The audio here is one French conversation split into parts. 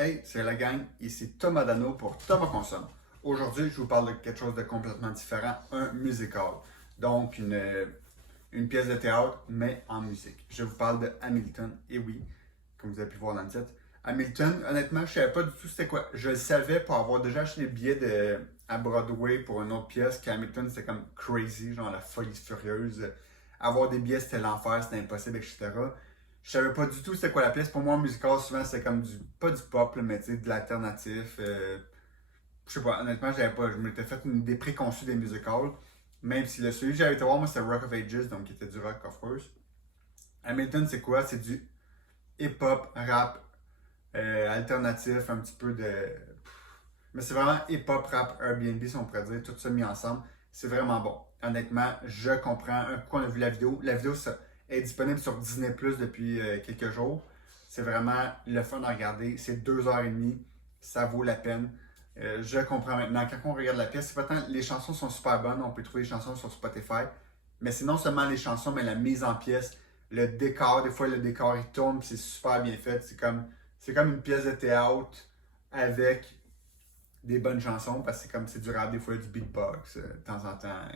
Hey, c'est la gang, ici Thomas Dano pour Thomas Consomme. Aujourd'hui, je vous parle de quelque chose de complètement différent, un musical. Donc, une pièce de théâtre, mais en musique. Je vous parle de Hamilton, et oui, comme vous avez pu voir dans le titre. Hamilton, honnêtement, je ne savais pas du tout c'était quoi. Je le savais pour avoir déjà acheté des billets à Broadway pour une autre pièce, qu'Hamilton c'était comme crazy, genre la folie furieuse. Avoir des billets c'était l'enfer, c'était impossible, etc. Je savais pas du tout c'était quoi la pièce. Pour moi, un musical, souvent c'était comme pas du pop, là, mais tu sais, de l'alternatif. Je sais pas, honnêtement, j'avais pas, je m'étais fait une idée préconçue des musicals. Même si celui que j'avais été voir, moi, c'était Rock of Ages, donc qui était du rock, of course. Hamilton, c'est quoi? C'est du hip-hop, rap, alternatif, un petit peu de. Mais c'est vraiment hip-hop, rap, Airbnb, si on pourrait dire, tout ça mis ensemble. C'est vraiment bon. Honnêtement, je comprends. Un coup, on a vu la vidéo. La vidéo ça, est disponible sur Disney Plus depuis quelques jours. C'est vraiment le fun à regarder. C'est 2h30. Ça vaut la peine. Je comprends maintenant. Quand on regarde la pièce, c'est pas tant. Les chansons sont super bonnes. On peut trouver les chansons sur Spotify. Mais c'est non seulement les chansons, mais la mise en pièce, le décor. Des fois, le décor il tourne, c'est super bien fait. C'est comme une pièce de théâtre avec des bonnes chansons parce que c'est du rap, des fois du beatbox, de temps en temps,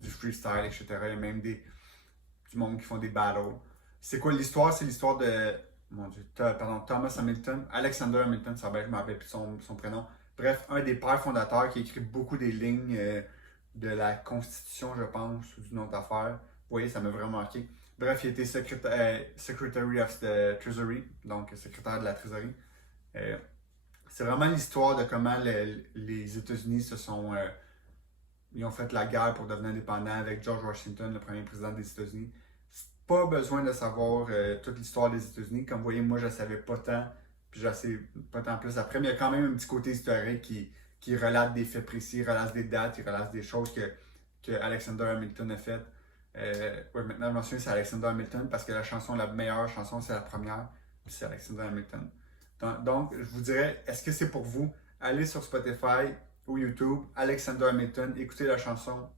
du freestyle, etc. Il y a même du monde qui font des battles. C'est quoi l'histoire? C'est l'histoire de mon Dieu, Thomas Hamilton, Alexander Hamilton, ça va, je me rappelle plus son prénom. Bref, un des pères fondateurs qui a écrit beaucoup des lignes de la Constitution, je pense, ou d'une autre affaire. Vous voyez, ça m'a vraiment marqué. Bref, il était Secretary of the Treasury, donc secrétaire de la trésorerie. Euh, c'est vraiment l'histoire de comment les États-Unis ils ont fait la guerre pour devenir indépendants avec George Washington, le premier président des États-Unis. Pas besoin de savoir toute l'histoire des États-Unis. Comme vous voyez, moi, je ne savais pas tant, puis je sais pas tant plus après, mais il y a quand même un petit côté historique qui relate des faits précis, relate des dates, il relate des choses que Alexander Hamilton a faites. Ouais, maintenant, je me souviens, c'est Alexander Hamilton parce que la meilleure chanson, c'est la première, puis c'est Alexander Hamilton. Donc, je vous dirais, est-ce que c'est pour vous? Allez sur Spotify ou YouTube, Alexander Hamilton, écoutez la chanson.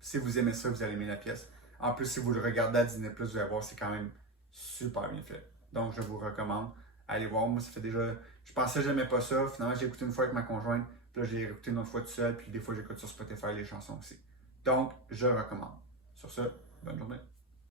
Si vous aimez ça, vous allez aimer la pièce. En plus, si vous le regardez à Disney+, vous allez voir, c'est quand même super bien fait. Donc, je vous recommande. Allez voir, moi, ça fait déjà. Je pensais que j'aimais pas ça. Finalement, j'ai écouté une fois avec ma conjointe. Puis là, j'ai écouté une autre fois tout seul. Puis des fois, j'écoute sur Spotify les chansons aussi. Donc, je recommande. Sur ce, bonne journée.